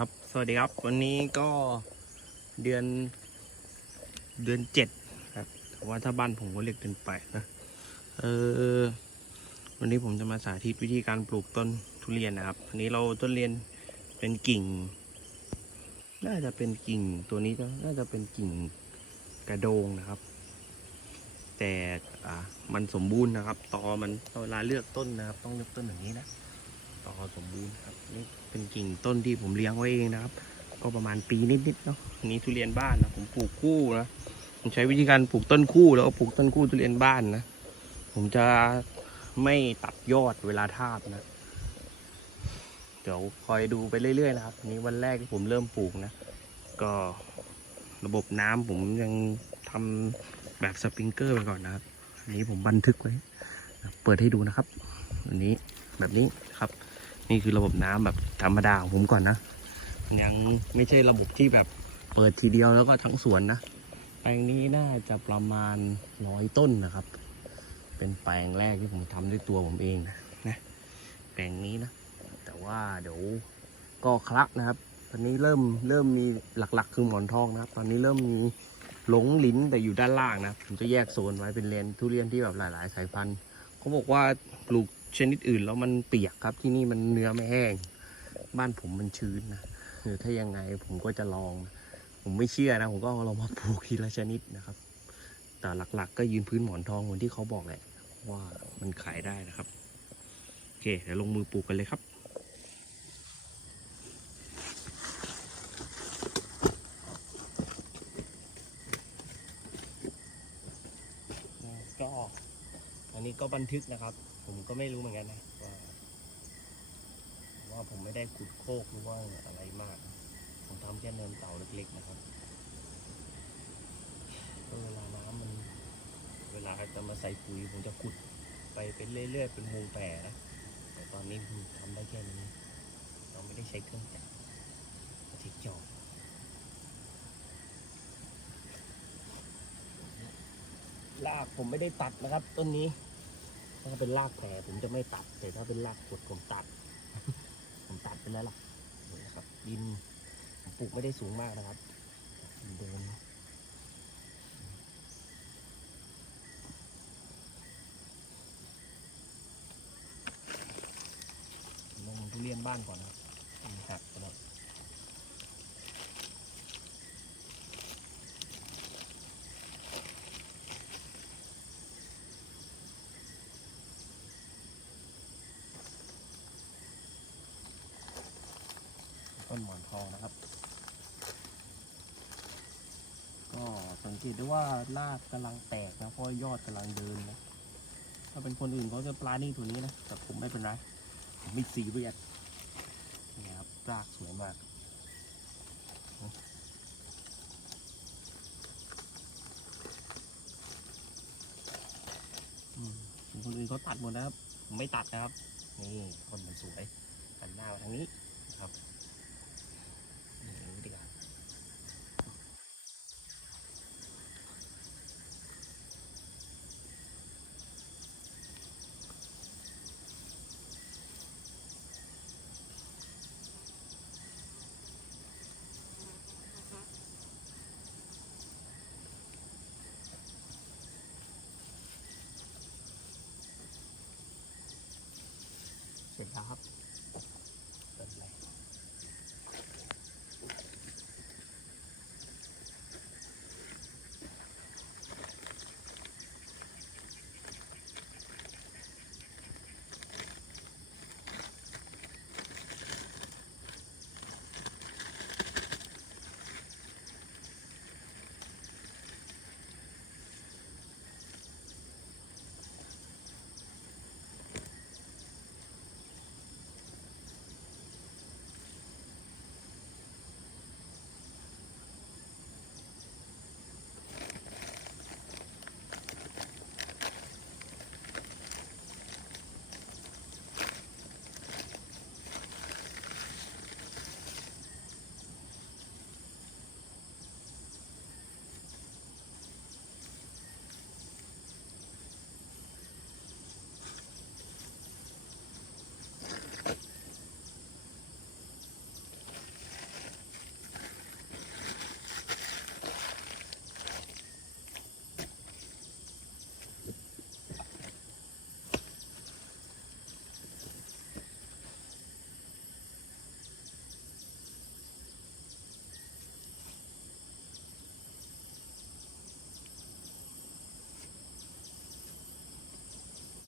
ครับ สวัสดีครับ วันนี้ก็เดือนเดือนเจ็ดครับแต่ว่าถ้าบ้านผมก็เรียกเดือนแปดนะ เออ วันนี้ผมจะมาสาธิตวิธีการปลูกต้นทุเรียนนะครับ อันนี้เราต้นเรียนเป็นกิ่ง น่าจะเป็นกิ่งตัวนี้น่าจะเป็นกิ่งกระโดงนะครับ แต่อ่ามันสมบูรณ์นะครับ ตอมันเวลาเลือกต้นนะครับ ต้องเลือกต้นอย่างนี้นะ ต่อสมบูรณ์ครับนี่เป็นกิ่งต้นที่ผมเลี้ยงไว้เองนะครับ ก็ประมาณปีนิดๆเนาะนนี้ทุเรียนบ้านนะผมปลูกคู่นะผมใช้วิธีการปลูกต้นคู่แล้วก็ปลูกต้นคู่ทุเรียนบ้านนะผมจะไม่ตัดยอดเวลาทาบนะเดี๋ยวคอยดูไปเรื่อยๆนะครับนี้วันแรกที่ผมเริ่มปลูกนะก็ระบบน้ำผมยังทำแบบสปริงเกอร์ไปก่อนนะครับ อันนี้ผมบันทึกไว้ เปิดให้ดูนะครับ อันนี้แบบนี้ครับ นี่คือระบบน้ำแบบธรรมดาของผมก่อนนะ ยังไม่ใช่ระบบที่แบบเปิดทีเดียวแล้วก็ทั้งสวนนะ แปลงนี้น่าจะประมาณร้อยต้นนะครับ เป็นแปลงแรกที่ผมทำด้วยตัวผมเองนะนะ แปลงนี้นะ แต่ว่าเดี๋ยวก็คละนะครับ ตอนนี้เริ่มเริ่มมีหลักๆ คือหมอนทองนะครับ ตอนนี้เริ่มมีหลงลิ้นแต่อยู่ด้านล่างนะ ผมจะแยกโซนไว้เป็นเลนทุเรียนที่แบบหลาย ๆ สายพันธุ์ เขาบอกว่าปลูก ชนิดอื่นแล้วมันเปียกครับที่นี่มันเนื้อไม่แห้ง บ้านผมมันชื้นนะหรือถ้ายังไงผมก็จะลอง ผมไม่เชื่อนะ ผมก็เอาลองมาปลูกทีละชนิดนะครับ แต่หลักๆ ก็ยืนพื้นหมอนทองเหมือนที่เขาบอกแหละว่ามันขายได้นะครับ โอเคเดี๋ยวลงมือปลูกกันเลยครับ อันนี้ก็บันทึกนะครับ ผมก็ไม่รู้เหมือนกันนะว่าว่าผมไม่ได้ขุดโคกหรือว่าอะไรมาก ผมทำแค่เนินเต่าเล็กๆนะครับเวลาน้ำมัน เวลาจะมาใส่ปุ๋ยผมจะขุดไปเป็นเรื่อยๆเป็นวงแปรนะแต่ตอนนี้ผมทำได้แค่นี้ เราไม่ได้ใช้เครื่องจักรใช้จอบรากผมไม่ได้ตัดนะครับต้นนี้ ถ้าเป็นรากแผลผมจะไม่ตัด แต่ถ้าเป็นรากกดผมตัด ผมตัดไปแล้วล่ะนี่นะครับดินปลูกไม่ได้สูงมากนะครับเดินลงทุเรียนบ้านก่อนนะครับมันหักไปแล้ว นหมอนทองนะครับ ก็สังเกตได้ว่ารากกำลังแตกนะเพราะยอดกำลังเดินนะถ้าเป็นคนอื่นเขาจะปลานี่ตัวนี้นะแต่ผมไม่เป็นไรผมไม่ซีเรียสนี่ครับรากสวยมากคนอื่นเขาตัดหมดนะครับผมไม่ตัดนะครับ นี่ต้นมันสวยหันหน้ามาทางนี้ครับ ครับ